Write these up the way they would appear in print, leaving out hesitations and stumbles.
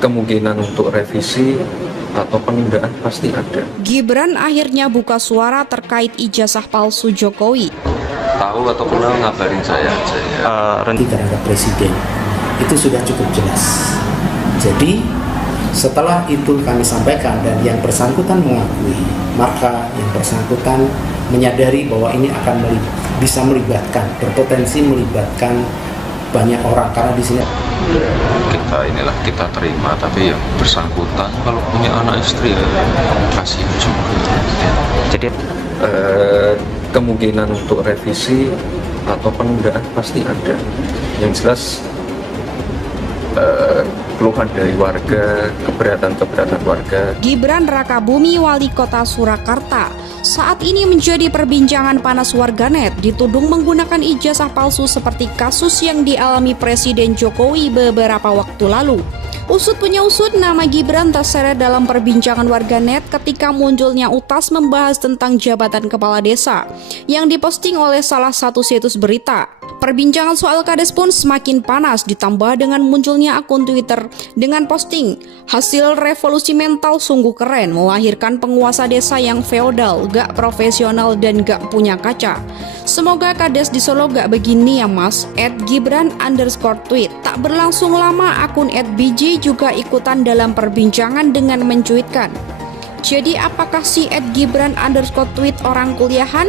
kemungkinan untuk revisi atau penundaan pasti ada. Gibran akhirnya buka suara terkait ijazah palsu Jokowi. Tahu atau kenal ngabarin saya aja ya. Terhadap presiden itu sudah cukup jelas. Jadi setelah itu kami sampaikan dan yang bersangkutan mengakui, maka yang bersangkutan menyadari bahwa ini akan bisa melibatkan, berpotensi melibatkan banyak orang karena di sini kita terima, tapi yang bersangkutan kalau punya anak istri ya kasihan juga. Jadi kemungkinan untuk revisi atau penundaan pasti ada. Yang jelas keluhan dari warga, keberatan warga. Gibran Rakabumi, Wali Kota Surakarta, saat ini menjadi perbincangan panas warganet, dituding menggunakan ijazah palsu seperti kasus yang dialami Presiden Jokowi beberapa waktu lalu. Usut punya usut, nama Gibran terseret dalam perbincangan warganet ketika munculnya utas membahas tentang jabatan kepala desa yang diposting oleh salah satu situs berita. Perbincangan soal kades pun semakin panas, ditambah dengan munculnya akun Twitter dengan posting hasil revolusi mental sungguh keren, melahirkan penguasa desa yang feodal, gak profesional dan gak punya kaca. Semoga kades di Solo gak begini ya mas. @Gibran_tweet. Tak berlangsung lama akun @BJ juga ikutan dalam perbincangan dengan mencuitkan, jadi apakah si @Gibran_tweet orang kuliahan?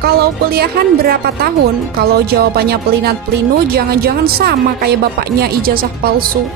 Kalau kuliahan berapa tahun? Kalau jawabannya pelinat-pelinu, jangan-jangan sama kayak bapaknya ijazah palsu.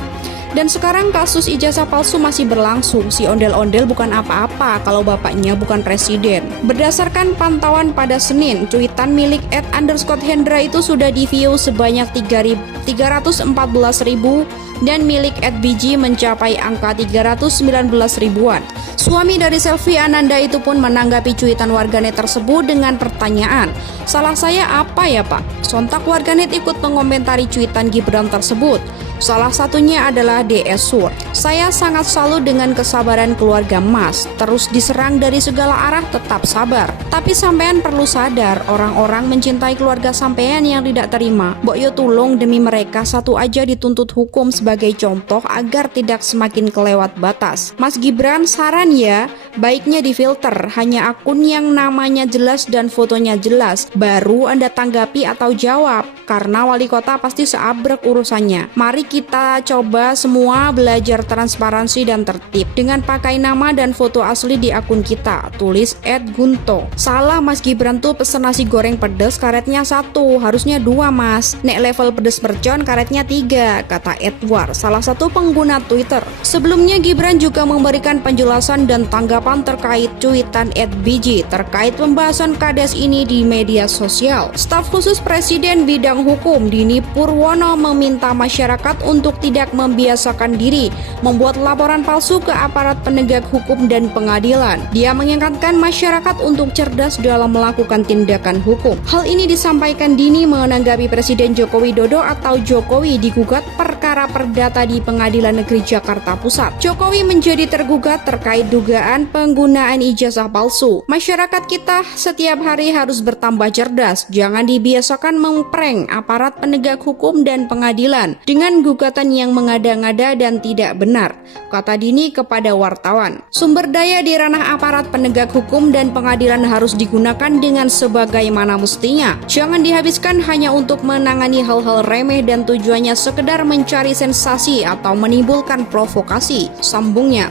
Dan sekarang kasus ijazah palsu masih berlangsung. Si ondel-ondel bukan apa-apa kalau bapaknya bukan presiden. Berdasarkan pantauan pada Senin, cuitan milik @_Hendra itu sudah di-view sebanyak 314.000 dan milik @BG mencapai angka 319 ribuan. Suami dari Selvi Ananda itu pun menanggapi cuitan warganet tersebut dengan pertanyaan, "Salah saya apa ya Pak?" Sontak warganet ikut mengomentari cuitan Gibran tersebut. Salah satunya adalah DS Sur. "Saya sangat salut dengan kesabaran keluarga Mas. Terus diserang dari segala arah, tetap sabar. Tapi sampean perlu sadar, orang-orang mencintai keluarga sampean yang tidak terima. Mbok yo tulung demi mereka satu aja dituntut hukum sebagai contoh agar tidak semakin kelewat batas. Mas Gibran, saran ya, baiknya difilter hanya akun yang namanya jelas dan fotonya jelas. Baru Anda tanggapi atau jawab, karena wali kota pasti seabrek urusannya. Mari kita coba semua belajar transparansi dan tertib dengan pakai nama dan foto asli di akun kita," tulis @Gunto. "Salah Mas Gibran tuh pesen nasi goreng pedes karetnya 1, harusnya 2 mas. Nek level pedes mercon karetnya 3, kata Edward, salah satu pengguna Twitter. Sebelumnya Gibran juga memberikan penjelasan dan tanggapan terkait cuitan @BJ terkait pembahasan kades ini di media sosial. Staf khusus Presiden bidang hukum Dini Purwono meminta masyarakat untuk tidak membiasakan diri membuat laporan palsu ke aparat penegak hukum dan pengadilan. Dia mengingatkan masyarakat untuk cerdas dalam melakukan tindakan hukum. Hal ini disampaikan Dini menanggapi Presiden Joko Widodo atau Jokowi digugat perkara perdata di Pengadilan Negeri Jakarta Pusat. Jokowi menjadi tergugat terkait dugaan penggunaan ijazah palsu. Masyarakat kita setiap hari harus bertambah cerdas, jangan dibiasakan memprank aparat penegak hukum dan pengadilan dengan gugatan yang mengada-ngada dan tidak benar, kata Dini kepada wartawan. Sumber daya di ranah aparat penegak hukum dan pengadilan harus digunakan dengan sebagaimana mestinya. Jangan dihabiskan hanya untuk menangani hal-hal remeh dan tujuannya sekedar mencari sensasi atau menimbulkan provokasi, sambungnya.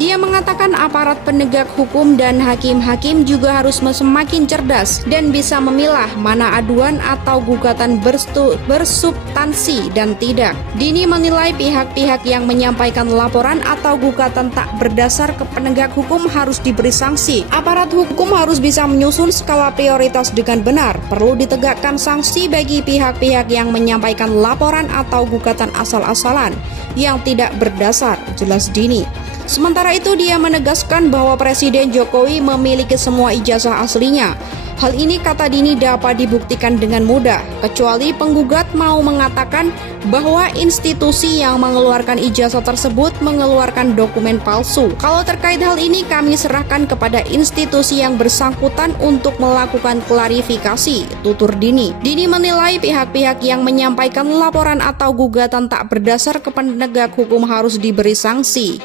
Dia mengatakan aparat penegak hukum dan hakim-hakim juga harus semakin cerdas dan bisa memilah mana aduan atau gugatan bersubstansi dan tidak. Dini menilai pihak-pihak yang menyampaikan laporan atau gugatan tak berdasar ke penegak hukum harus diberi sanksi. Aparat hukum harus bisa menyusun skala prioritas dengan benar. Perlu ditegakkan sanksi bagi pihak-pihak yang menyampaikan laporan atau gugatan asal-asalan yang tidak berdasar, jelas Dini. Sementara itu dia menegaskan bahwa Presiden Jokowi memiliki semua ijazah aslinya. Hal ini kata Dini dapat dibuktikan dengan mudah, kecuali penggugat mau mengatakan bahwa institusi yang mengeluarkan ijazah tersebut mengeluarkan dokumen palsu. Kalau terkait hal ini kami serahkan kepada institusi yang bersangkutan untuk melakukan klarifikasi, tutur Dini. Dini menilai pihak-pihak yang menyampaikan laporan atau gugatan tak berdasar ke penegak hukum harus diberi sanksi.